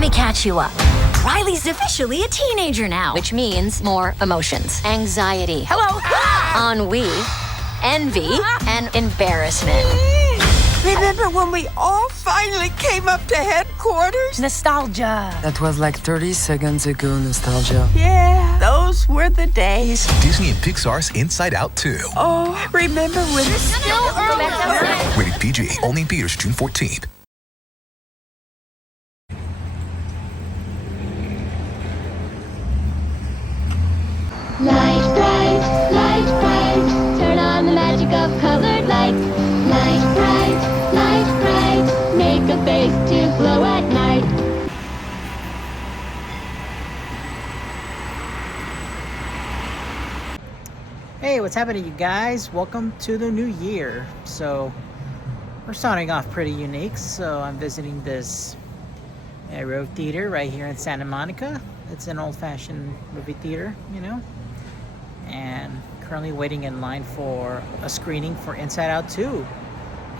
Let me catch you up. Riley's officially a teenager now, which means more emotions. Anxiety. Hello. Ennui. Envy. And embarrassment. Remember when we all finally came up to headquarters? Nostalgia. That was like 30 seconds ago, nostalgia. Yeah, those were the days. Disney and Pixar's Inside Out 2. Oh, remember when... Rated PG. Only in theaters June 14th. Light bright, turn on the magic of colored lights. Light bright, make a face to glow at night. Hey, what's happening, you guys? Welcome to the new year. So, we're starting off pretty unique. So, I'm visiting this Aero theater right here in Santa Monica. It's an old-fashioned movie theater, you know. And currently waiting in line for a screening for Inside Out 2.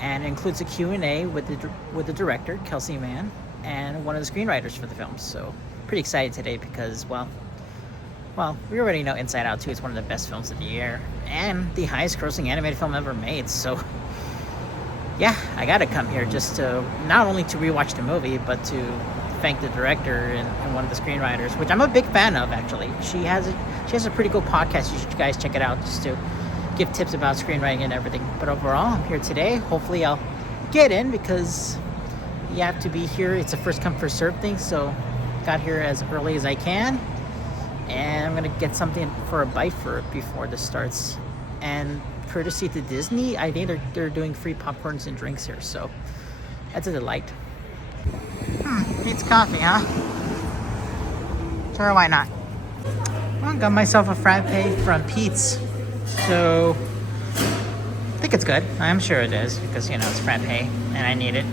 And it includes a Q&A with the director, Kelsey Mann, and one of the screenwriters for the film. So, pretty excited today because, well, we already know Inside Out 2 is one of the best films of the year and the highest grossing animated film ever made. So, yeah, I gotta come here just to, not only to rewatch the movie, but to thank the director and one of the screenwriters, which I'm a big fan of, actually. She has a pretty cool podcast. You should guys check it out just to give tips about screenwriting and everything. But overall, I'm here today. Hopefully I'll get in because you have to be here. It's a first come first serve thing. So got here as early as I can. And I'm going to get something for a bite for it before this starts. And courtesy to Disney, I think they're doing free popcorns and drinks here. So that's a delight. Needs coffee, huh? Sure, why not? I got myself a frappe from Pete's. So I think it's good. I'm sure it is because, you know, it's frappe and I need it.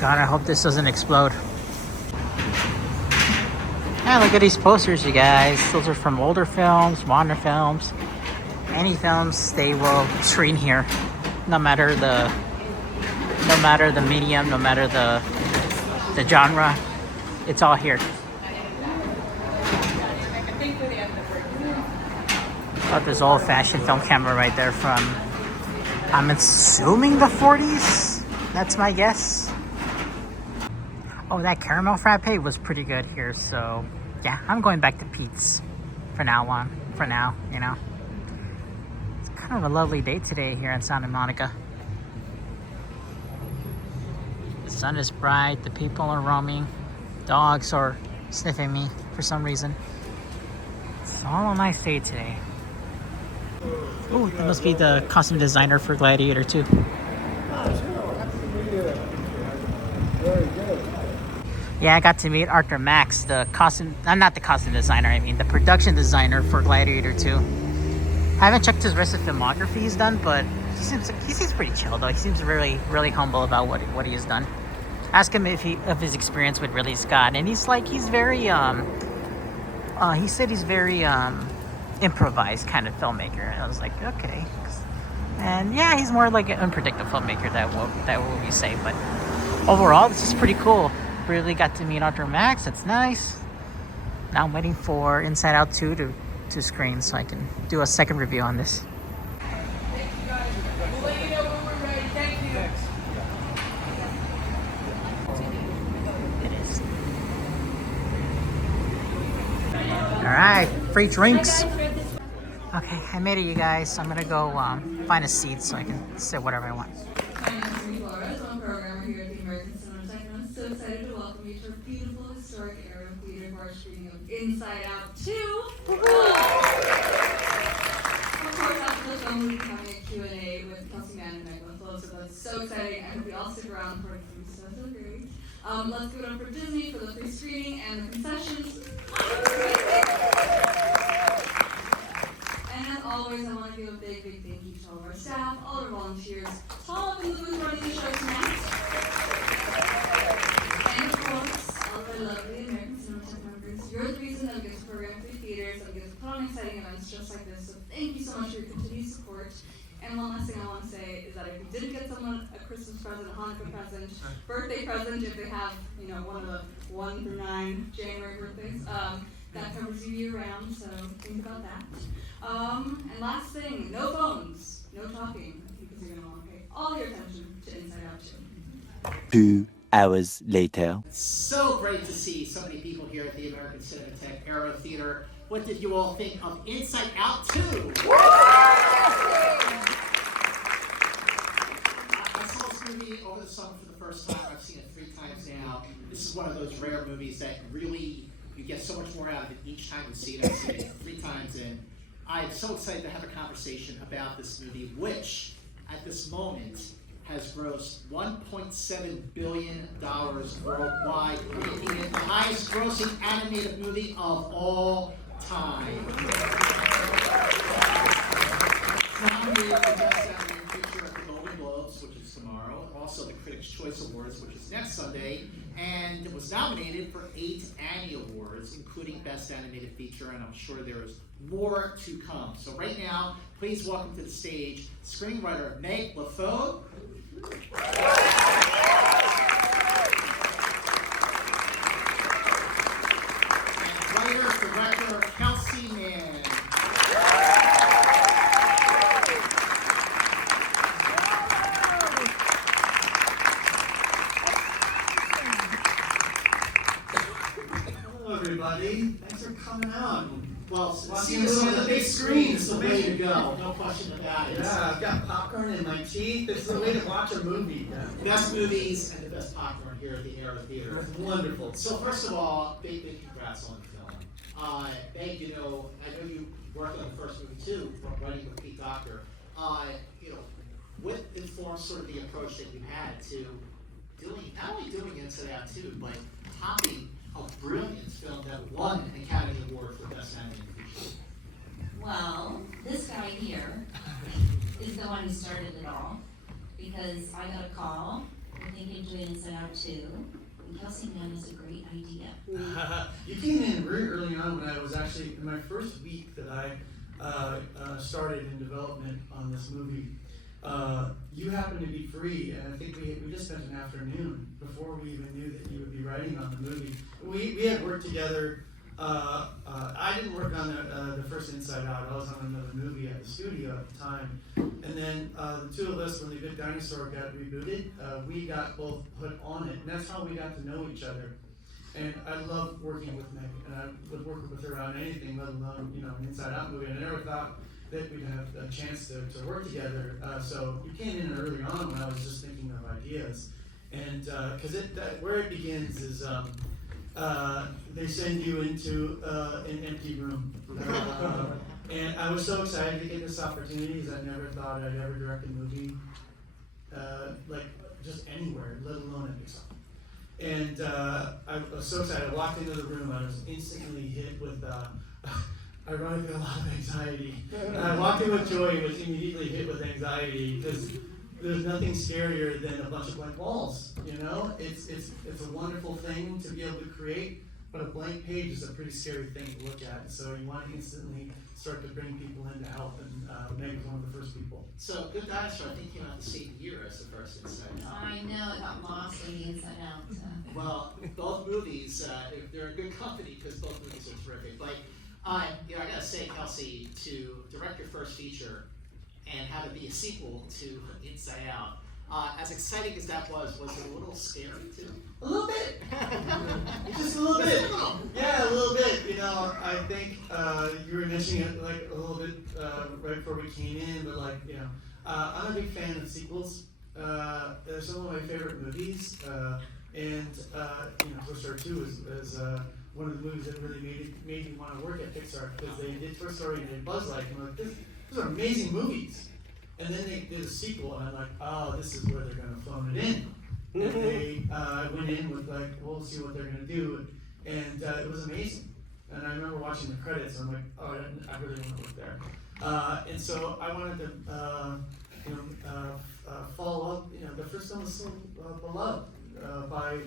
God, I hope this doesn't explode. Yeah, look at these posters, you guys. Those are from older films, modern films. Any films, they will screen here. No matter the medium, no matter the genre. It's all here. Got this old-fashioned film camera right there from, I'm assuming the 40s. That's my guess. Oh, that caramel frappe was pretty good here. So, yeah, I'm going back to Pete's for now, you know. It's kind of a lovely day today here in Santa Monica. The sun is bright, the people are roaming, dogs are sniffing me for some reason. It's all a nice day today. Oh, that must be the costume designer for Gladiator 2. Yeah, I got to meet Arthur Max, the costume, not the costume designer, I mean the production designer for Gladiator 2. I haven't checked his rest of filmography he's done, but he seems pretty chill though. He seems really, really humble about what he has done. Ask him of his experience with Ridley Scott, and he's very he said he's very improvised kind of filmmaker. And I was like, okay. And yeah, he's more like an unpredictable filmmaker, that what we say. But overall, this is pretty cool. Really got to meet Arthur Max. That's nice. Now I'm waiting for Inside Out 2 to screen so I can do a second review on this. It is. Alright, free drinks. Okay, I made it, you guys. So I'm gonna go find a seat so I can sit whatever I want. So excited to welcome you to our beautiful historic Aero theater for our screening of Inside Out 2. Of course, after the film, we'll be having a Q&A with Kelsey Mann and Meg LeFauve, so that's so exciting. I hope we all stick around for it. So great. Let's give it up for Disney for the free screening and the concessions. And as always, I want to give a big thank you to all of our staff, all our volunteers, all of you who are running the show tonight. And of course, all of our lovely American Cinematheque members. You're the reason that we get to program free theaters, that we get to put on exciting events just like this. So thank you so much for your continued support. And one last thing I want to say is that if you didn't get someone a Christmas Christmas present, Hanukkah present, birthday present if they have, one of the 1 through 9 January birthdays. That covers you year round, so think about that. And last thing, no phones, no talking, because you're gonna want to pay all your attention to Inside Out 2. 2 hours later. It's so great to see so many people here at the American Cinematheque Aero Theater. What did you all think of Inside Out 2? I saw this movie over the summer for the first time. I've seen it 3 times now. This is one of those rare movies that really, you get so much more out of it each time you see it. I've seen it 3 times, and I'm so excited to have a conversation about this movie, which, at this moment, has grossed $1.7 billion worldwide, making it the highest grossing animated movie of all time. It's nominated for Best Animated Feature at the Golden Globes, which is tomorrow, and also the Critics' Choice Awards, which is next Sunday, and it was nominated for 8 Annie Awards, including Best Animated Feature, and I'm sure there is more to come. So right now, please welcome to the stage screenwriter Meg LeFauve, and writer-director Kelsey Mann. Hello, everybody. Thanks for coming out. Well, seeing this on the big screen is the way to go. No question about it. Yeah, I've got popcorn in my teeth. It's the way to watch a movie. Best movies and the best popcorn here at the Aero Theater. It's wonderful. So first of all, big congrats on the film. Meg, I know you worked on the first movie too, writing with Pete Docter. What informs sort of the approach that you had to doing, not only doing Inside Out 2, but topping a brilliant film that won an Academy Award for Best Animated Feature? Well, this guy here is the one who started it all, because I got a call, we're thinking doing Inside Out 2, and Kelsey Mann was a great idea. You came in very early on when I was actually in my first week that I started in development on this movie. You happened to be free, and I think we just spent an afternoon before we even knew that you would be writing on the movie. We had worked together. I didn't work on the first Inside Out. I was on another movie at the studio at the time. And then the two of us, when The Good Dinosaur got rebooted, we got both put on it. And that's how we got to know each other. And I loved working with Meg, and I would work with her on anything, let alone, an Inside Out movie. And I never thought that we'd have a chance to work together. So you came in early on when I was just thinking of ideas. And because where it begins is they send you into an empty room. And I was so excited to get this opportunity because I never thought I'd ever direct a movie, like just anywhere, let alone at Pixar. And I was so excited. I walked into the room, I was instantly hit with ironically a lot of anxiety. I walked in with joy, was immediately hit with anxiety because there's nothing scarier than a bunch of blank walls. It's a wonderful thing to be able to create, but a blank page is a pretty scary thing to look at. So you want to instantly start to bring people in to help, and Meg was one of the first people. So Good Dinosaur, I think, came out the same year as the first Inside Out. I know, it got lost in the Inside Out. Well, both movies, they're in good company because both movies are terrific. But I gotta say, Kelsey, to direct your first feature and have it be a sequel to Inside Out, as exciting as that was it a little scary too? A little bit. Just a little bit. Yeah, a little bit. I think you were mentioning it like a little bit right before we came in, but I'm a big fan of sequels. They're some of my favorite movies, and Toy Story 2 is one of the movies that really made me want to work at Pixar because they did Toy Story and they did Buzz Life, and I'm like, these are amazing movies. And then they did a sequel, and I'm like, oh, this is where they're going to phone it in. And they went in with we'll see what they're going to do, and it was amazing. And I remember watching the credits, and I'm like, oh, I really want to work there. And so I wanted to, follow up. The first one was so beloved by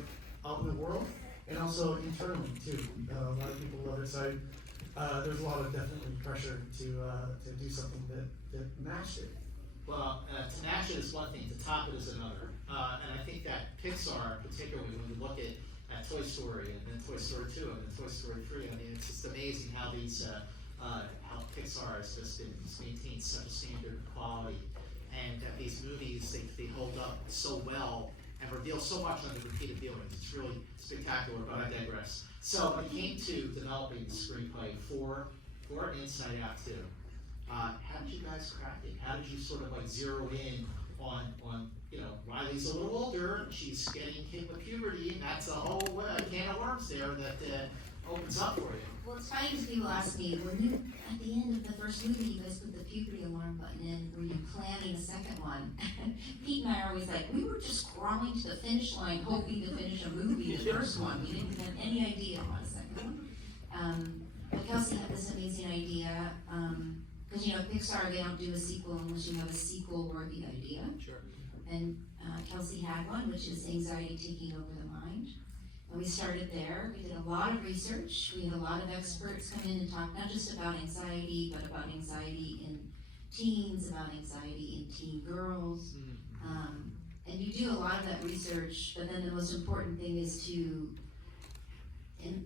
out in the world, and also internally too. A lot of people love it. So there's a lot of definitely pressure to do something that matched it. Well, to match it is one thing, to top it is another. Pixar, particularly when you look at Toy Story and then Toy Story 2 and then Toy Story 3, I mean, it's just amazing how these, how Pixar has just maintained such a standard of quality, and that these movies, they hold up so well and reveal so much on the repeated viewings. It's really spectacular, but I digress. So it came to developing the screenplay for Inside Out 2. How did you guys crack it? How did you sort of like zero in on Riley's a little older, and she's getting hit with puberty, and that's a whole can of worms there that opens up for you. Well, it's funny because people ask me, were you, at the end of the first movie, you guys put the puberty alarm button in, were you planning a second one? Pete and I are always like, we were just crawling to the finish line, hoping to finish a movie, the first one. We didn't have any idea on a second one. But Kelsey had this amazing idea, because Pixar, they don't do a sequel unless you have a sequel-worthy idea. Sure. And Kelsey had one, which is anxiety taking over the mind. And we started there. We did a lot of research. We had a lot of experts come in and talk not just about anxiety, but about anxiety in teens, about anxiety in teen girls. And you do a lot of that research, but then the most important thing is to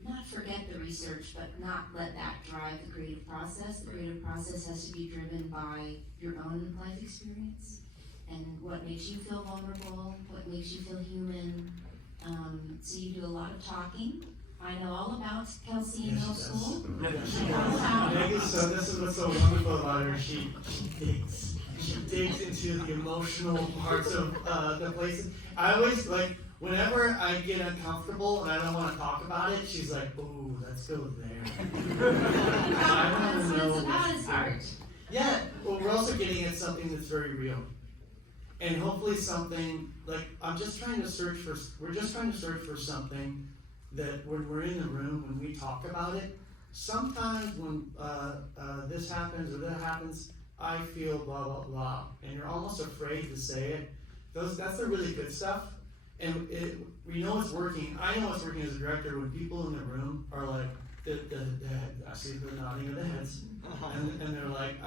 not forget the research, but not let that drive the creative process. The creative process has to be driven by your own life experience and what makes you feel vulnerable, what makes you feel human. So you do a lot of talking. I know all about Kelsey in middle school. So this is what's so wonderful about her. She digs into the emotional parts of the places. I always whenever I get uncomfortable and I don't want to talk about it, she's like, "Ooh, let's go there." I don't know. It's art. Yeah, well, we're also getting at something that's very real. And hopefully something, we're just trying to search for something that when we're in the room, when we talk about it, sometimes when this happens or that happens, I feel blah, blah, blah. And you're almost afraid to say it. That's the really good stuff. And we know it's working. I know it's working as a director when people in the room are like, I see the nodding of the heads, and they're like,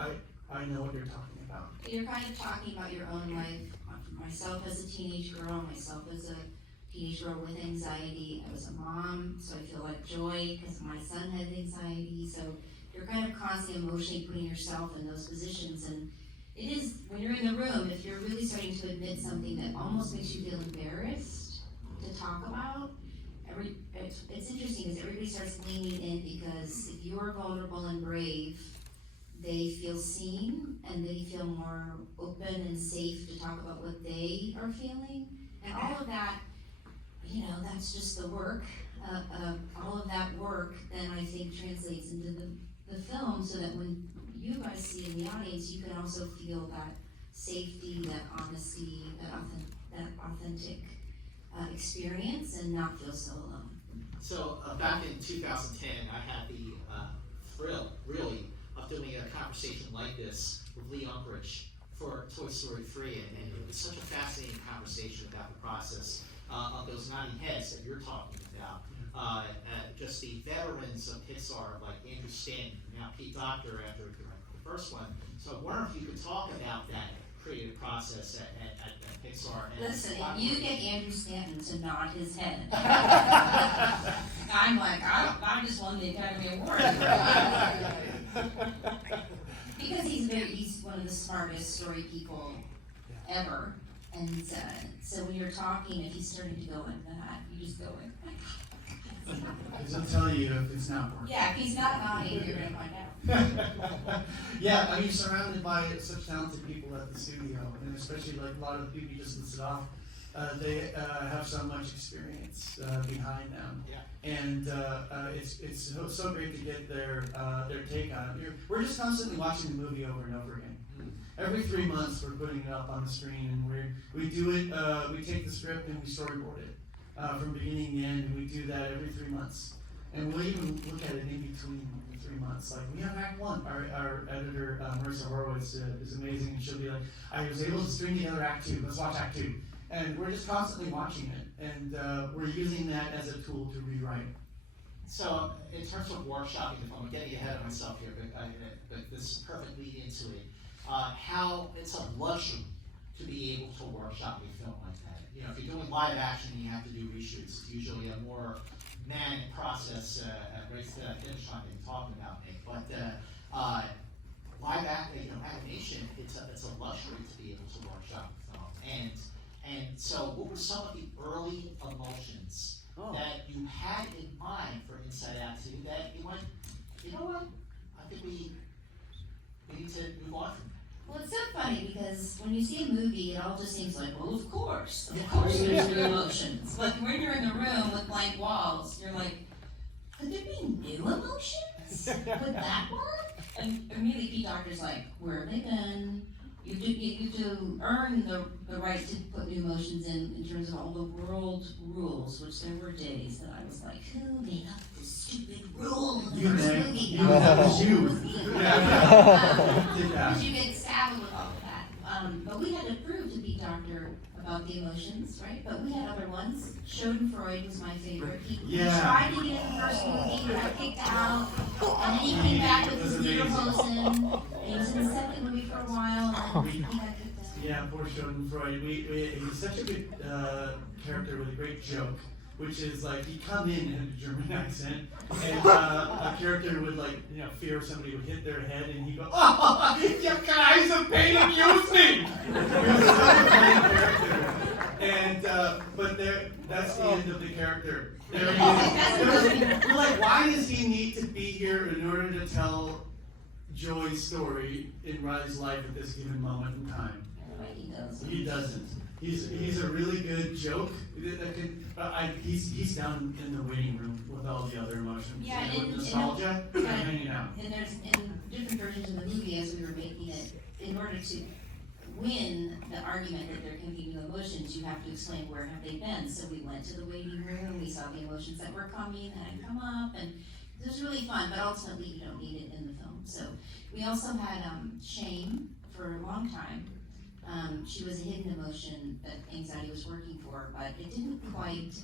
I know what you're talking about. You're kind of talking about your own life. Myself as a teenage girl, myself as a teenage girl with anxiety. I was a mom, so I feel like joy because my son had anxiety. So you're kind of constantly emotionally putting yourself in those positions. And it is, when you're in the room, if you're really starting to admit something that almost makes you feel embarrassed to talk about, it's interesting because everybody starts leaning in because if you're vulnerable and brave, they feel seen and they feel more open and safe to talk about what they are feeling. And all of that, that's just the work. All of that work then I think translates into the film so that when you guys see in the audience, you can also feel that safety, that honesty, that authentic experience and not feel so alone. So back in 2010, I had the thrill, really, of doing a conversation like this with Lee Unkrich for Toy Story 3, and it was such a fascinating conversation about the process of those nodding heads that you're talking about. Just the veterans of Pixar, like Andrew Stanton, now Pete Docter after the first one. So I wonder if you could talk about that creative process at Pixar. Listen, if you get Andrew Stanton to nod his head, I'm like, I just won the Academy Award. Because he's one of the smartest story people ever. And so when you're talking, if he's starting to go like that, you just go like, He'll tell you if it's not working. yeah, if he's not nodding, you're going to find out. Yeah, I mean, surrounded by such talented people at the studio, and especially like a lot of the people you just listed off, they have so much experience behind them. Yeah. And it's so great to get their take on it. We're just constantly watching the movie over and over again. Every 3 months, we're putting it up on the screen, and we do it. We take the script and we storyboard it from beginning to end, and we do that every 3 months. And we'll even look at it in between 3 months. Like, we have Act 1. Our editor, Marissa Horowitz, is amazing, and she'll be like, I was able to string together Act 2. Let's watch Act 2. And we're just constantly watching it, and we're using that as a tool to rewrite. So, in terms of workshopping the film, I'm getting ahead of myself here, but this is a perfect lead into it. How it's a luxury to be able to workshop a film like that. You know, if you're doing live action, you have to do reshoots. It's usually a more manic process, right to the finish line that you're talking about, Nick. But live animation, it's a luxury to be able to workshop the film. And so, what were some of the early emotions that you had in mind for Inside Out 2 that you went, you know what? I think we need to move on from that. Well, it's so funny because when you see a movie, it all just seems like, well, of course there's new emotions. But when you're in the room with blank walls, you're like, could there be new emotions? Would that work? And immediately Pete Docter's like, where have they been? You have to earn the right to put new emotions in terms of all the world rules, which there were days that I was like, who made up this stupid rule in the first movie? That was you. Because you get stabbed with all of that. But we had to prove to Pete Docter about the emotions, right? But we had other ones. Schadenfreude was my favorite. He tried to get in the first movie, he got kicked out, and then he came back with his Lederhosen. He was in the second movie for a while, and then he got kicked out. Yeah, poor Schadenfreude. He's such a good character with a great joke, which is like he'd come in a German accent, and a character would fear somebody would hit their head, and he'd go, "Oh, you guys are paying use me." He was such a funny character, and but that's the end of the character. There he is. We're like, why does he need to be here in order to tell Joey's story in Riley's life at this given moment in time? He doesn't. He's a really good joke. He's down in the waiting room with all the other emotions. Yeah, with nostalgia, hanging out. And there's in different versions of the movie as we were making it, in order to win the argument that there can be new emotions, you have to explain where have they been. So we went to the waiting room, we saw the emotions that were coming, that had come up, and it was really fun, but ultimately you don't need it in the film. So we also had shame for a long time. She was a hidden emotion that anxiety was working for, but it didn't quite,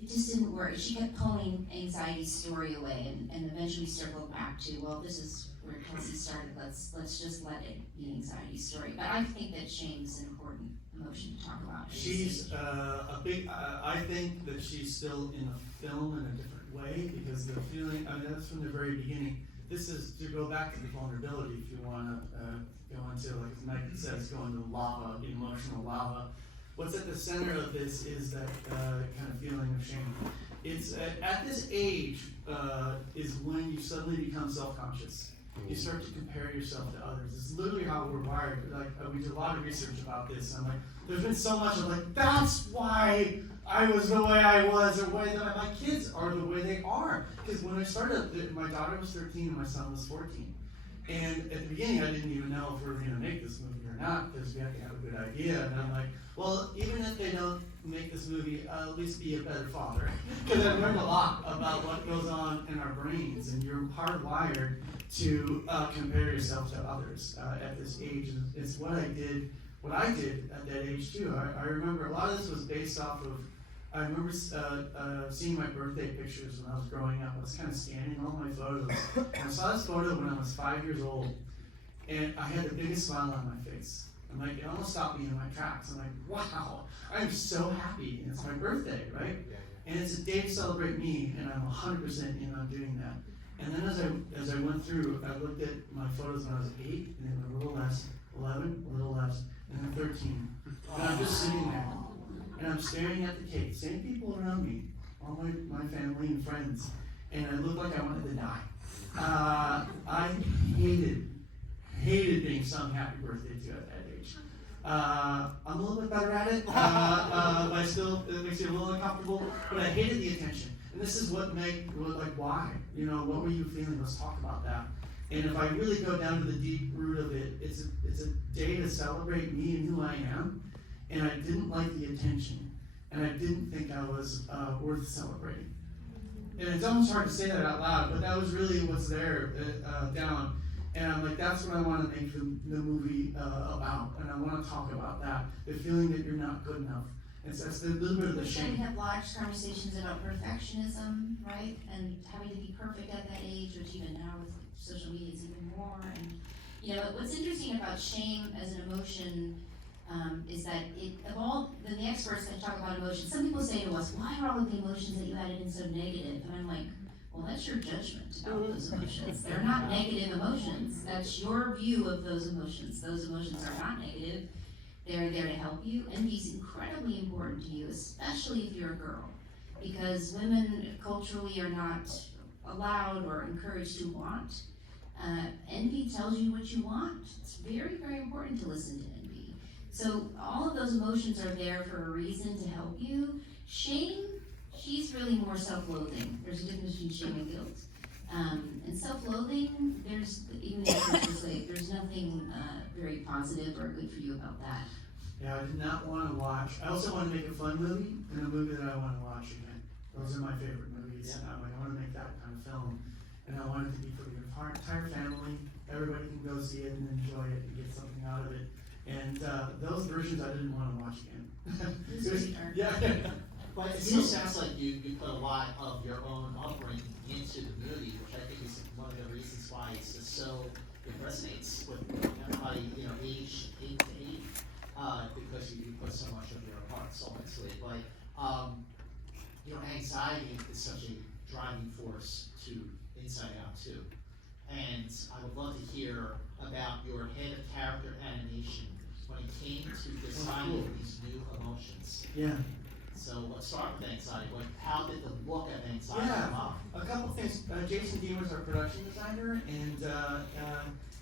it just didn't work. She kept pulling anxiety's story away, and eventually circled back to, well, this is where Kelsey started. Let's just let it be anxiety's story. But I think that shame's an important emotion to talk about. She's a big. I think that she's still in the film in a different way because the feeling. I mean, that's from the very beginning. This is to go back to the vulnerability. If you want to go into, like Mike says, go into lava, emotional lava. What's at the center of this is that kind of feeling of shame. It's at this age is when you suddenly become self-conscious. You start to compare yourself to others. It's literally how we're wired. Like we did a lot of research about this. And I'm like, there's been so much of like, that's why I was the way I was, or way that my kids are the way they are. Because when I started, my daughter was 13 and my son was 14. And at the beginning, I didn't even know if we were going to make this movie or not, because we have to have a good idea. And I'm like, well, even if they don't make this movie, I'll at least be a better father. Because I learned a lot about what goes on in our brains, and you're hardwired to compare yourself to others at this age. And it's what I did at that age too. I remember a lot of this was based off of, I remember seeing my birthday pictures when I was growing up. I was kind of scanning all my photos. And I saw this photo when I was 5 years old, and I had the biggest smile on my face. I'm like, it almost stopped me in my tracks. I'm like, wow, I'm so happy. And it's my birthday, right? And it's a day to celebrate me, and I'm 100% in on doing that. And then as I went through, I looked at my photos when I was 8, and they were a little less, 11, a little less, and then 13. And I'm just sitting there, and I'm staring at the cake. Same people around me, all my family and friends, and I looked like I wanted to die. I hated being sung happy birthday to at that age. I'm a little bit better at it, but still, it makes you a little uncomfortable, but I hated the attention. And this is what why? You know, what were you feeling? Let's talk about that. And if I really go down to the deep root of it, it's a day to celebrate me and who I am. And I didn't like the attention. And I didn't think I was worth celebrating. And it's almost hard to say that out loud, but that was really what's there down. And I'm like, that's what I want to make the movie about. And I want to talk about that. The feeling that you're not good enough. And so that's a little bit of the shame. We have large conversations about perfectionism, right? And having to be perfect at that age, which even now with social media is even more. And you know, what's interesting about shame as an emotion, is that the experts that talk about emotions, some people say to us, why are all of the emotions that you added in so negative? And I'm like, well, that's your judgment about those emotions. They're not negative emotions. That's your view of those emotions. Those emotions are not negative. They're there to help you. Envy is incredibly important to you, especially if you're a girl, because women culturally are not allowed or encouraged to want. Envy tells you what you want. It's very, very important to listen to envy. So all of those emotions are there for a reason to help you. Shame, she's really more self-loathing. There's a difference between shame and guilt. And self-loathing, even there's nothing very positive or good for you about that. Yeah, I did not want to watch. I also want to make a fun movie and a movie that I want to watch again. Those are my favorite movies. Yeah. I want to make that kind of film. And I want it to be for the entire family. Everybody can go see it and enjoy it and get something out of it. And those versions I didn't want to watch again. Yeah. But it still sounds like you put a lot of your own upbringing into the movie, which I think is one of the reasons why it's just it resonates with everybody, age 8 to 8, because you put so much of your heart and soul into it. But anxiety is such a driving force to Inside Out too. And I would love to hear about your head of character animation when it came to designing these new emotions. Yeah. So let's start with anxiety. How did the look of anxiety come up? A couple things. Jason Dean was our production designer, and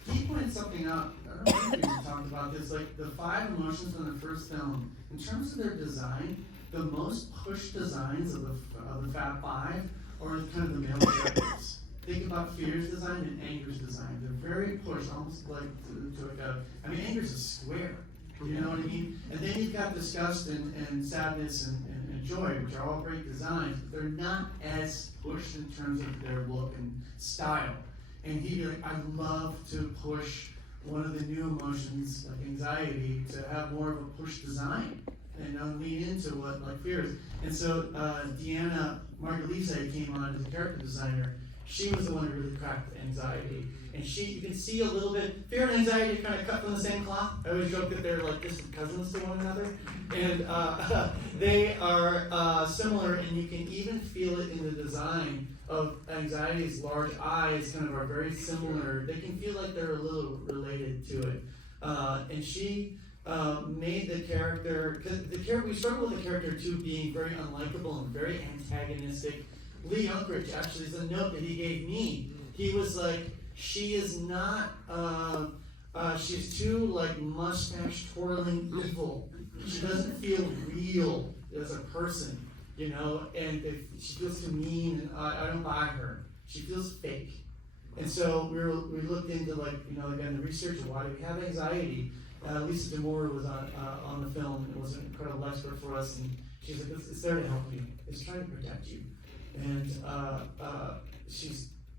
he pointed something out. I don't know if we talked about this. Like the 5 emotions from the first film, in terms of their design, the most pushed designs of the Fab 5 are kind of the male characters. Think about fear's design and anger's design. They're very pushed, almost like to like anger's a square. You know what I mean? And then you've got disgust and sadness and joy, which are all great designs, but they're not as pushed in terms of their look and style. And he'd be like, I'd love to push one of the new emotions, like anxiety, to have more of a push design and lean into what like fear is. And so Deanna Margalise came on as a character designer. She was the one who really cracked anxiety. And you can see a little bit, fear and anxiety are kind of cut from the same cloth. I always joke that they're like distant cousins to one another. And they are similar, and you can even feel it in the design of anxiety's large eyes kind of are very similar. They can feel like they're a little related to it. And she made the character, because we struggled with the character too being very unlikable and very antagonistic. Lee Unkrich actually is a note that he gave me. He was like, she is not, she's too like mustache twirling evil. She doesn't feel real as a person, and she feels too mean, and I don't buy her. She feels fake. And so we looked into again, the research of why do we have anxiety. Lisa DeMora was on the film and was an incredible expert for us, and she's like, it's there to help you. It's trying to protect you. And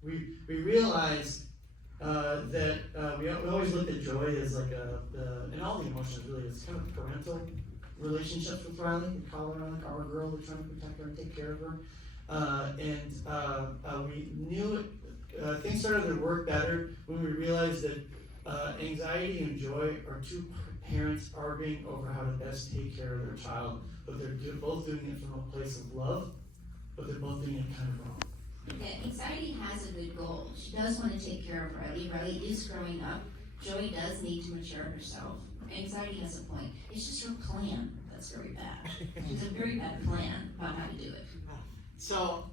we realized that we always looked at joy as like and all the emotions really, it's kind of parental relationships with Riley. We call her like our girl, we're trying to protect her and take care of her. We knew things started to work better when we realized that anxiety and joy are two parents arguing over how to best take care of their child, but they're both doing it from a place of love, but they're both doing it kind of wrong. Yeah, anxiety has a good goal. She does want to take care of Riley. Riley is growing up. Joy does need to mature herself. Anxiety has a point. It's just her plan that's very bad. She's a very bad plan about how to do it. So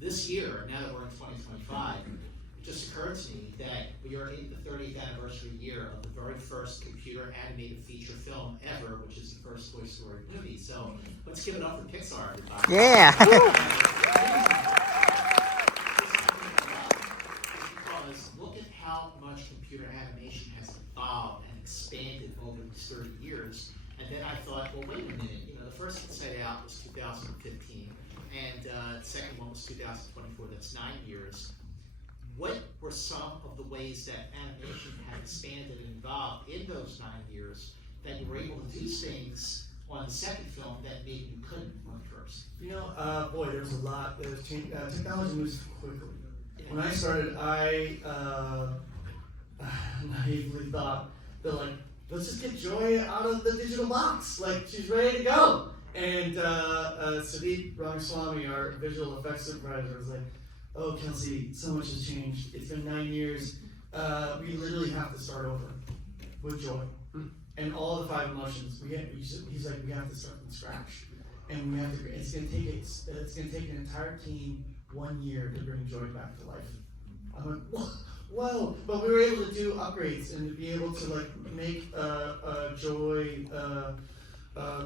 this year, now that we're in 2025, it just occurred to me that we are in the 30th anniversary year of the very first computer animated feature film ever, which is the first Toy Story movie. So let's give it up for Pixar, everybody. Yeah. Because look at how much computer animation has evolved and expanded over these 30 years. And then I thought, well, wait a minute. The first Inside Out was 2015, and the second one was 2024. That's 9 years. What were some of the ways that animation had expanded and evolved in those 9 years that you were able to do things on the second film that maybe you couldn't on the first? Boy, there's a lot. Technology moves quickly. When I started, I naively thought that let's just get Joy out of the digital box. Like, she's ready to go. And Sudeep Ramaswamy, our visual effects supervisor, was like, oh, Kelsey, so much has changed. It's been 9 years. We literally have to start over with Joy. And all the 5 emotions. He's like, we have to start from scratch. And we have to, it's gonna take an entire team 1 year to bring Joy back to life. I'm like, whoa, but we were able to do upgrades and to be able to like make Joy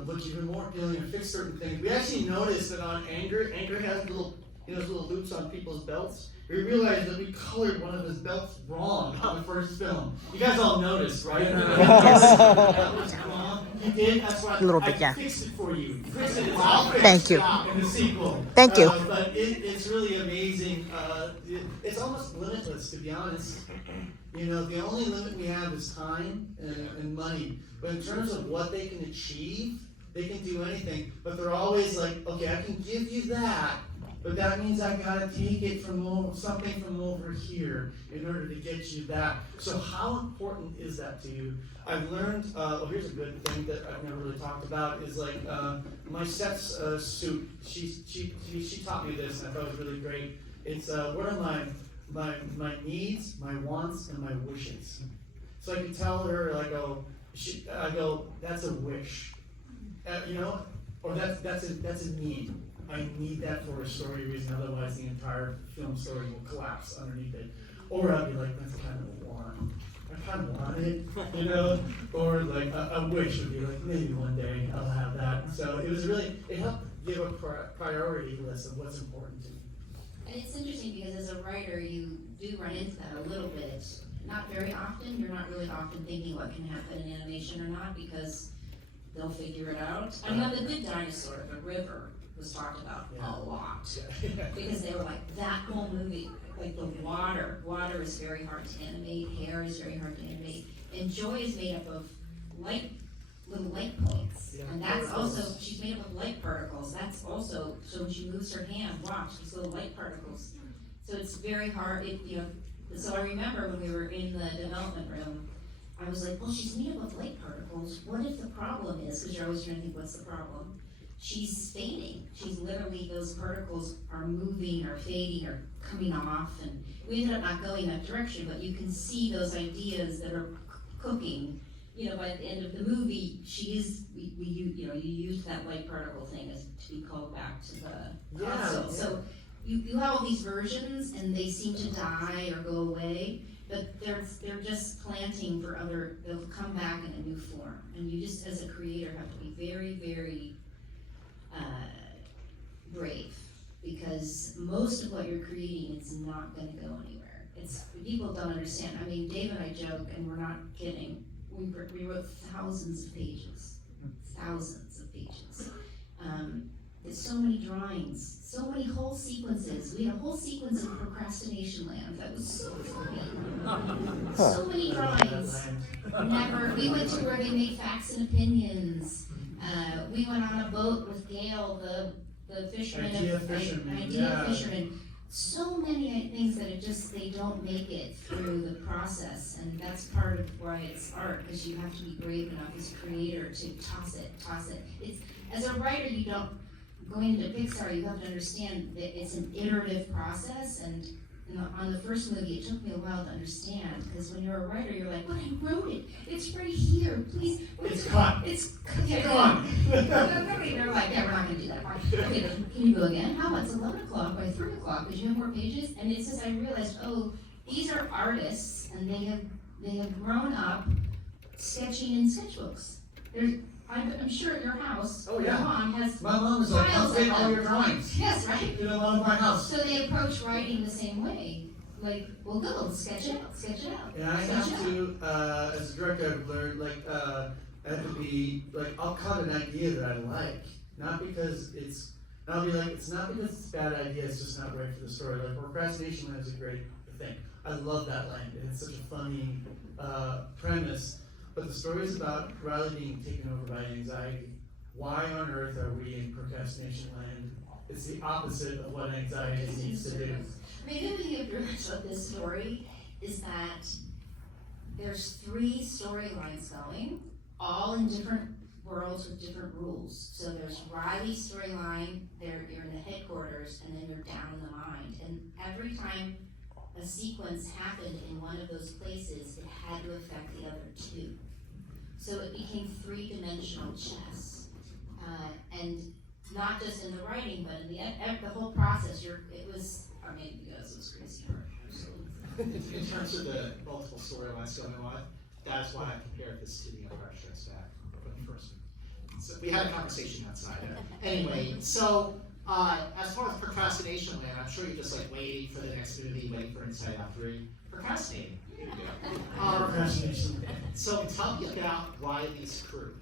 look even more appealing and fix certain things. We actually noticed that on Anger has little loops on people's belts. We realized that we colored one of his belts wrong on the first film. You guys all noticed, right? That was wrong. You did. That's why A little bit, yeah. I fixed it for you. Fixed it. It's all fixed. Thank you. In the sequel. Thank you. But it's really amazing. It's almost limitless, to be honest. You know, the only limit we have is time and money. But in terms of what they can achieve, they can do anything. But they're always like, okay, I can give you that, but that means I gotta take it from something from over here in order to get you that. So how important is that to you? I've learned, here's a good thing that I've never really talked about, is like my Seth's suit, she taught me this and I thought it was really great. It's what are my needs, my wants, and my wishes. So I can tell her, I go, that's a wish. You know, or that's a need. I need that for a story reason, otherwise the entire film story will collapse underneath it. Or I'll be like, that's kind of a want. I kind of want it, you know? Or like a wish would be like, maybe one day I'll have that. So it helped give a priority list of what's important to me. And it's interesting because as a writer, you do run into that a little bit. Not very often. You're not really often thinking what can happen in animation or not because they'll figure it out. I mean, on The Good Dinosaur, the river was talked about a lot because they were like, that whole movie, like the water is very hard to animate, hair is very hard to animate, and Joy is made up of little light points, and that's also, she's made up of light particles, that's also, so when she moves her hand, watch, these little light particles, so it's very hard, so I remember when we were in the development room, I was like, well, she's made up of light particles, what if the problem is, because you're always trying to think, what's the problem? She's fading. She's literally, those particles are moving or fading or coming off, and we ended up not going that direction, but you can see those ideas that are cooking. You know, by the end of the movie, you use that light particle thing as to be called back to the console. So you have all these versions, and they seem to die or go away, but they're just planting for they'll come back in a new form. And you just, as a creator, have to be very, very brave, because most of what you're creating is not going to go anywhere. People don't understand. I mean, Dave and I joke, and we're not kidding. We wrote thousands of pages. There's so many drawings, so many whole sequences. We had a whole sequence of Procrastination Land that was so funny. So many drawings. We went to where they make facts and opinions. We went on a boat with Gail, the fisherman. Idea fisherman. So many things that they don't make it through the process, and that's part of why it's art, because you have to be brave enough as a creator to toss it. As a writer, going into Pixar, you have to understand that it's an iterative process, and on the first movie, it took me a while to understand, because when you're a writer, you're like, but I wrote it, it's right here, please. It's cut. It's gone. They're like, yeah, we're not going to do that. Okay, can you go again? How? It's 11 o'clock by 3 o'clock, because you have more pages? And it's just, I realized, these are artists, and they have grown up sketching in sketchbooks. I'm sure at your house, your mom has. My mom is like, I'll take all your drawings. Yes, right? You know, out of my house. So they approach writing the same way. Like, well, go, sketch it out. And I have to, as a director, I've learned, I have to be, I'll cut an idea that I like. Not because I'll be like, it's not because it's a bad idea, it's just not right for the story. Like, Procrastination Land is a great thing. I love that land, and it's such a funny premise. But the story is about Riley being taken over by anxiety. Why on earth are we in Procrastination Land? It's the opposite of what anxiety needs to do. I mean, the other thing I've realized about this story is that there's 3 storylines going, all in different worlds with different rules. So there's Riley's storyline, you're in the headquarters, and then you're down in the mind. And every time a sequence happened in one of those places, it had to affect the other 2. So it became 3-dimensional chess. And not just in the writing, but in the whole process, you guys, it was crazy hard. In terms of the multiple storylines going on, that's why I compared this to the Empire Strikes Back for the first one. So we had a conversation outside. Anyway, so as far as procrastination land, I'm sure you're just like waiting for the next movie, waiting for Inside Out 3. Procrastinating. Procrastination. So tell me about Riley's crew.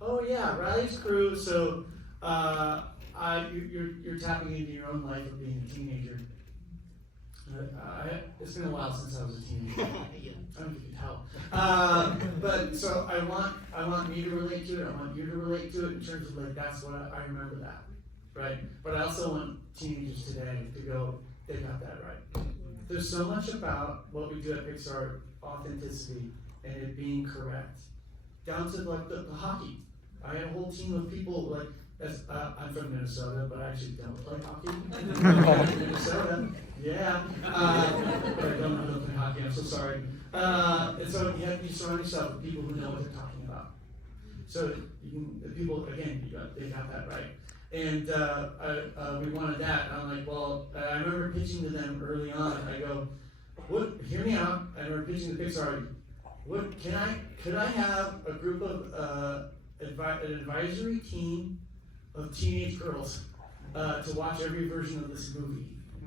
Oh yeah, Riley's crew. So you're tapping into your own life of being a teenager. It's been a while since I was a teenager. Yeah. I don't know if you can tell. But so I want me to relate to it. I want you to relate to it in terms of like that's what I remember that, right? But I also want teenagers today to go, they got that right. There's so much about what we do at Pixar, authenticity and it being correct, down to like the hockey. I had a whole team of people like. I'm from Minnesota, but I actually don't play hockey. I'm from Minnesota, yeah. But I don't know how to play hockey, I'm so sorry. And so you surround yourself with people who know what they're talking about. So the people, again, they got that right. And we wanted that, and I'm like, well, I remember pitching to them early on. I go, hear me out. I remember pitching to Pixar, could I have a group of, an advisory team of teenage girls to watch every version of this movie.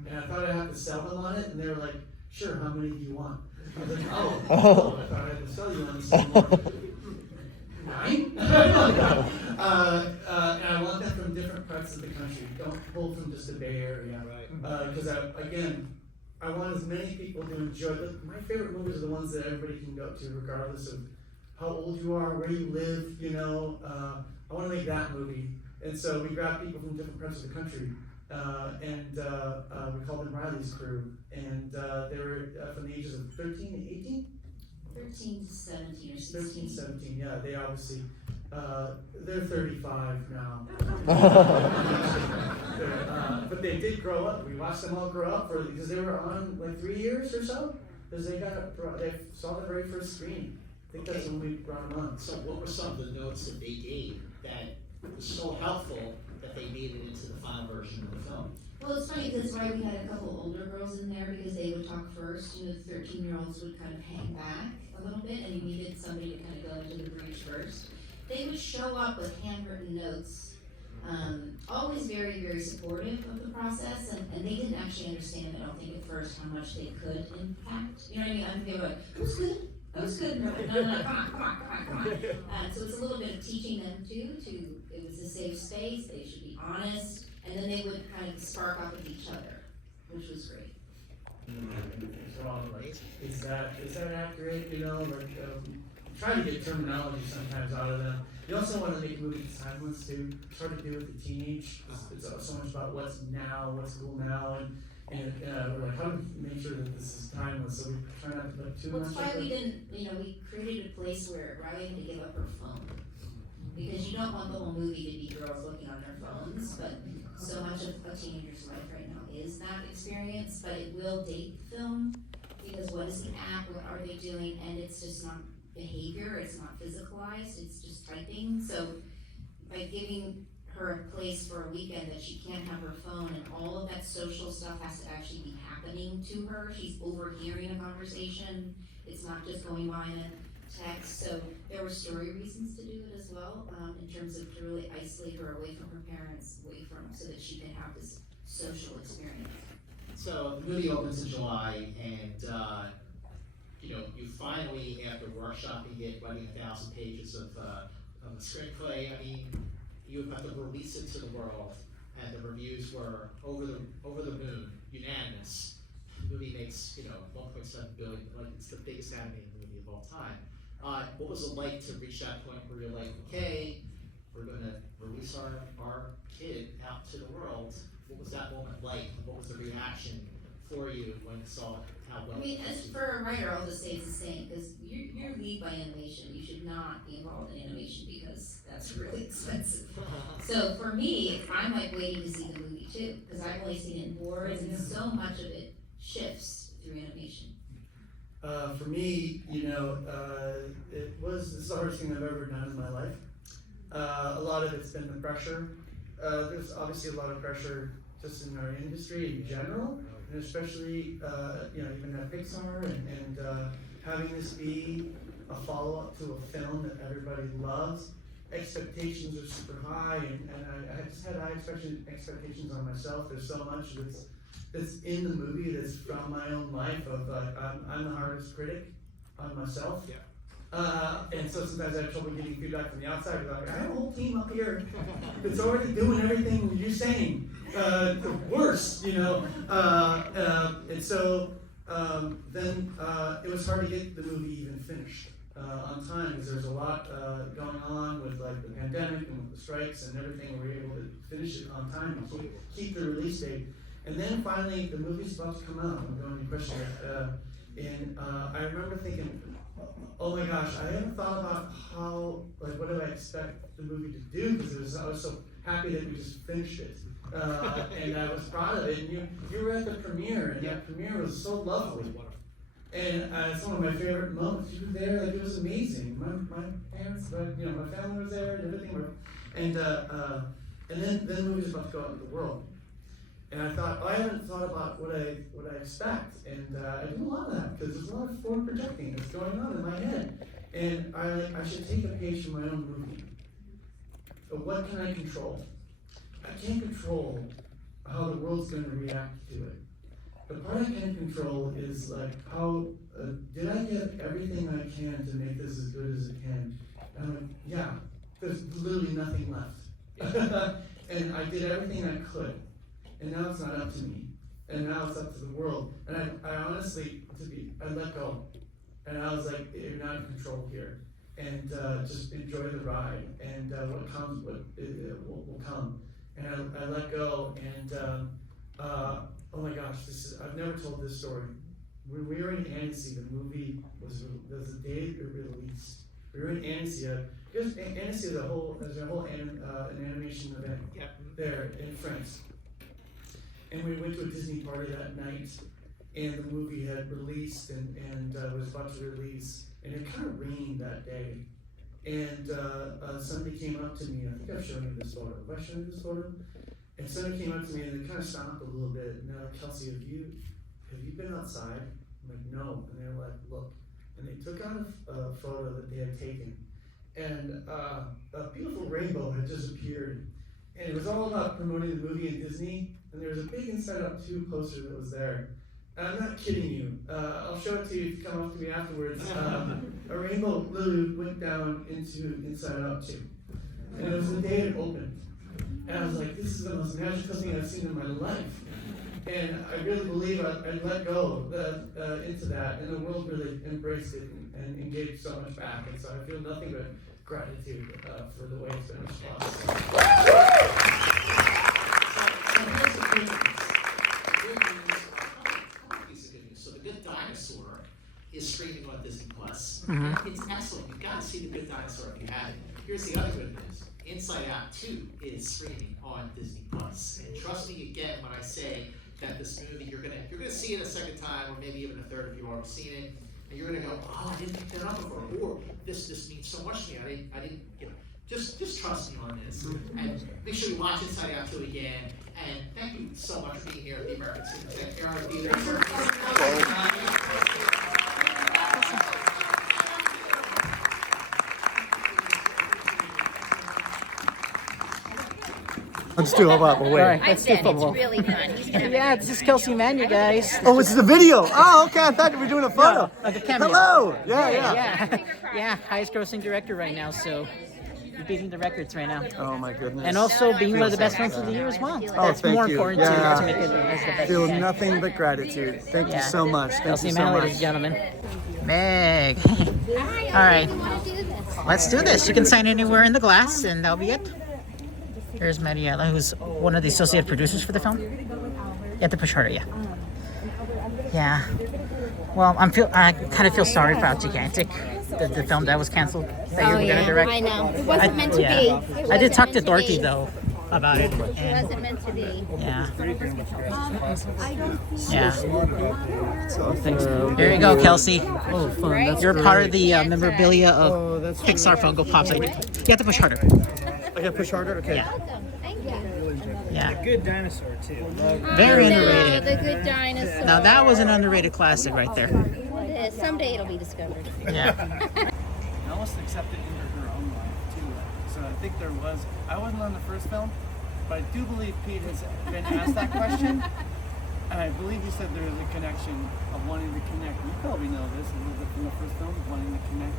And I thought I'd have to sell them on it, and they were like, sure, how many do you want? I was like, oh, I thought I had to sell you on this anymore. 9? And I want them from different parts of the country. Don't pull from just the Bay Area. Because I want as many people to enjoy it. My favorite movies are the ones that everybody can go to, regardless of how old you are, where you live, I want to make that movie. And so we grabbed people from different parts of the country, and we called them Riley's crew. And they were from the ages of 13 and 18? 13 to 17 or 16. 13, 17, yeah. They obviously, they're 35 now. But they did grow up. We watched them all grow up because they were on like 3 years or so. Because they saw the very first screen. I think that's when we brought them on. So what were some of the notes that they gave that was so helpful that they made it into the final version of the film? Well, it's funny because we had a couple older girls in there because they would talk first. The 13-year-olds would kind of hang back a little bit, and you needed somebody to kind of go into the breach first. They would show up with handwritten notes, always very, very supportive of the process, and they didn't actually understand, I don't think at first, how much they could impact. You know what I mean? I think they were like, it was good. That was good. No, come on. So it's a little bit of teaching them too, it was a safe space, they should be honest, and then they would kind of spark up with each other, which was great. Is that accurate? Try to get terminology sometimes out of them. You also want to make movies timeless too. It's hard to do with the teenage. It's so much about what's cool now, and we're like, how do we make sure that this is timeless? So we try not to put too much. That's why we didn't, we created a place where Riley had to give up her phone. Because you don't want the whole movie to be girls looking on their phones, but so much of a teenager's life right now is that experience, but it will date the film, because what is the app, what are they doing, and it's just not behavior, it's not physicalized, it's just typing. So by giving her a place for a weekend that she can't have her phone and all of that social stuff has to actually be happening to her, she's overhearing a conversation, it's not just going by in a text. So there were story reasons to do it as well, in terms of to really isolate her away from her parents, so that she can have this social experience. So the movie opens in July, and you finally, after workshopping it, writing 1,000 pages of a screenplay, you got to release it to the world, and the reviews were over the moon, unanimous. The movie makes 1.7 billion, like it's the biggest animated movie of all time. What was it like to reach that point where you're like, okay, we're going to release our kid out to the world? What was that moment like? What was the reaction for you when you saw how well? I mean, as for a writer, I'll just say it's the same, because you're lead by animation. You should not be involved in animation because that's really expensive. So for me, I'm like waiting to see the movie too, because I've only seen it in boards, and so much of it shifts through animation. For me, this is the hardest thing I've ever done in my life. A lot of it's been the pressure. There's obviously a lot of pressure just in our industry in general, and especially, even at Pixar, and having this be a follow-up to a film that everybody loves. Expectations are super high, and I just had high expectations on myself. There's so much that's in the movie that's from my own life of I'm the hardest critic on myself. And so sometimes I have trouble getting feedback from the outside. Like, I have a whole team up here that's already doing everything you're saying. Worse, and so then it was hard to get the movie even finished on time, because there's a lot going on with like the pandemic and with the strikes and everything. We were able to finish it on time and keep the release date. And then finally, the movie's about to come out. I'm going to question it. And I remember thinking, oh my gosh, I haven't thought about what do I expect the movie to do? Because I was so happy that we just finished it. And I was proud of it. And you were at the premiere, and that premiere was so lovely. And it's one of my favorite moments. You were there, like it was amazing. My parents, my family was there, and everything. And then the movie was about to go out into the world. And I thought, I haven't thought about what I expect, and I do a lot of that because there's a lot of forward projecting that's going on in my head, and I should take a page from my own movie. But what can I control? I can't control how the world's going to react to it. The part I can control is like how did I give everything I can to make this as good as it can? And I'm like, yeah, there's literally nothing left, and I did everything I could. And now it's not up to me, and now it's up to the world. And I honestly, I let go, and I was like, you're not in control here, and just enjoy the ride, and what comes, will come. And I let go, and oh my gosh, I've never told this story. When we were in Annecy, the movie was the day it released. We were in Annecy. Because Annecy is there's a whole an animation event there in France. And we went to a Disney party that night, and the movie had released and was about to release, and it kind of rained that day. And somebody came up to me, I think I've shown you this photo. Have I shown you this photo? And somebody came up to me and they kind of stopped a little bit, and they're like, Kelsey, have you been outside? I'm like, no. And they're like, look. And they took out a photo that they had taken, and a beautiful rainbow had just appeared. And it was all about promoting the movie in Disney. And there was a big Inside Out 2 poster that was there. And I'm not kidding you. I'll show it to you if you come up to me afterwards. A rainbow literally went down into Inside Out 2. And it was the day it opened. And I was like, this is the most magical thing I've seen in my life. And I really believe I let go into that. And the world really embraced it and gave so much back. And so I feel nothing but gratitude for the way it's been responded. So The Good Dinosaur is streaming on Disney Plus. Mm-hmm. It's excellent. You've got to see The Good Dinosaur if you haven't. Here's the other good news. Inside Out 2 is streaming on Disney Plus. And trust me again when I say that this movie you're gonna see it a second time, or maybe even a third if you've already seen it, and you're gonna go, oh, I didn't pick that up before, or this means so much to me. I didn't, just trust me on this, and make sure you watch Inside Out 2 again. And thank you so much for being here at the American Cinematheque Aero Theater. Let's do football. Wait. All right, let's do football. It's really fun. Yeah, this is Kelsey Mann, you guys. Oh, it's the video. Oh, okay. I thought we were doing a photo. No, like a cameo. Hello. Yeah. Yeah, highest grossing director right now, so you're beating the records right now. Oh my goodness. And also being one of the best films of the year as well. Oh, That's thank more you. important to make it as the best. Feel you can. nothing but gratitude. Thank you so much. Thank Kelsey you so Mann, much. ladies and gentlemen. Meg. All right. Let's do this. You can sign anywhere in the glass, and that'll be it. Here's Mariela, who's one of the associate producers for the film. You have to push harder, yeah. Yeah. Well, I kind of feel sorry about Gigantic, the film that was canceled that you were gonna direct. I know. It wasn't meant to be. I did talk to Dorothy though about it. It wasn't meant to be. Yeah. Yeah. Here you go, Kelsey. Oh, fun. That's You're great. part of the memorabilia of that's Pixar Funko Pops. You have to push harder. I gotta push harder? Okay. Yeah. Thank you. Yeah. Good dinosaur too. Very No, underrated. the Good Dinosaur. Now that was an underrated classic right there. Someday it'll be discovered. Yeah. I almost accepted into her own life too. So I think there was. I wasn't on the first film, but I do believe Pete has been asked that question, and I believe you said there is a connection of wanting to connect. You probably know this a little bit from the first film, wanting to connect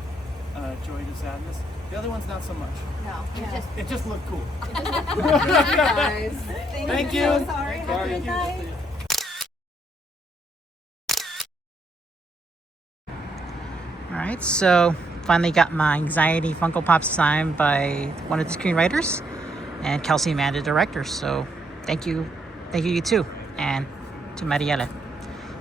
joy to sadness. The other one's not so much. No, It just looked cool. Guys. Thank you. Sorry. Have a good night. Alright, so finally got my Anxiety Funko Pop signed by one of the screenwriters and Kelsey Mann, the director. So thank you you too, and to Mariela.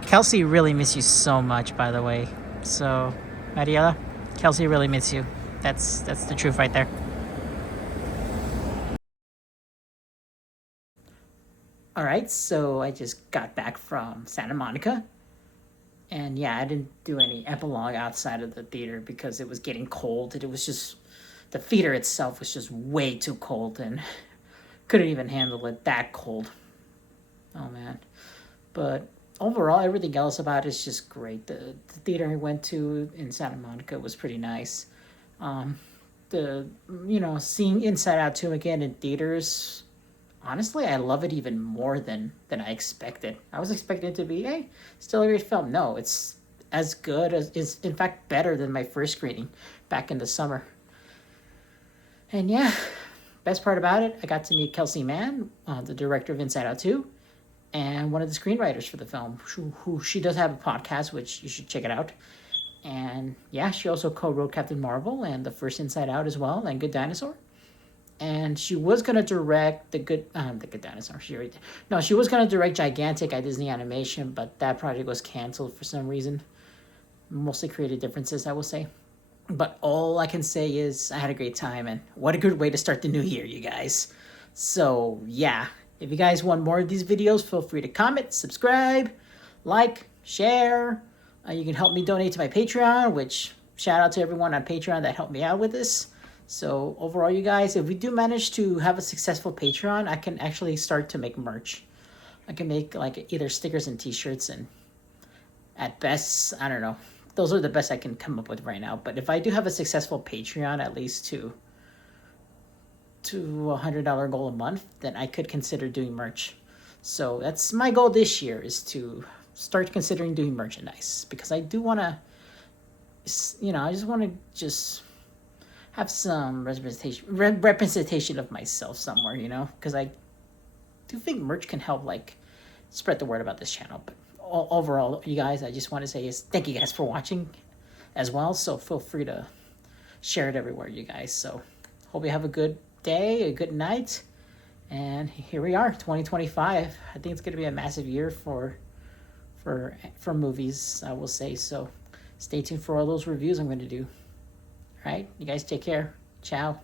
Kelsey really miss you so much, by the way. So Mariela, Kelsey really miss you. That's the truth right there. Alright, so I just got back from Santa Monica. And yeah, I didn't do any epilogue outside of the theater because it was getting cold. And it was just, the theater itself was just way too cold and couldn't even handle it that cold. Oh man. But overall, everything else about it is just great. The theater I went to in Santa Monica was pretty nice. Seeing Inside Out 2 again in theaters, honestly, I love it even more than I expected. I was expecting it to be, hey, still a great film. No, it's as good as, is in fact better than my first screening back in the summer. And yeah, best part about it, I got to meet Kelsey Mann, the director of Inside Out 2, and one of the screenwriters for the film, who she does have a podcast, which you should check it out. And yeah, she also co-wrote Captain Marvel and the first Inside Out as well, and Good Dinosaur. And she was gonna direct the Good Dinosaur. She was gonna direct Gigantic at Disney Animation, but that project was canceled for some reason. Mostly creative differences, I will say. But all I can say is I had a great time, and what a good way to start the new year, you guys. So yeah, if you guys want more of these videos, feel free to comment, subscribe, like, share. You can help me donate to my Patreon, which shout out to everyone on Patreon that helped me out with this. So overall, you guys, if we do manage to have a successful Patreon, I can actually start to make merch. I can make like either stickers and t-shirts, and at best, I don't know. Those are the best I can come up with right now. But if I do have a successful Patreon, at least to $100 goal a month, then I could consider doing merch. So that's my goal this year, is to start considering doing merchandise, because I do want to, I just want to have some representation of myself somewhere, because I do think merch can help like spread the word about this channel. But overall, you guys, I just want to say is thank you guys for watching as well. So feel free to share it everywhere, you guys. So hope you have a good day, a good night, and here we are, 2025. I think it's going to be a massive year for movies, I will say. So stay tuned for all those reviews I'm going to do. All right, you guys take care. Ciao.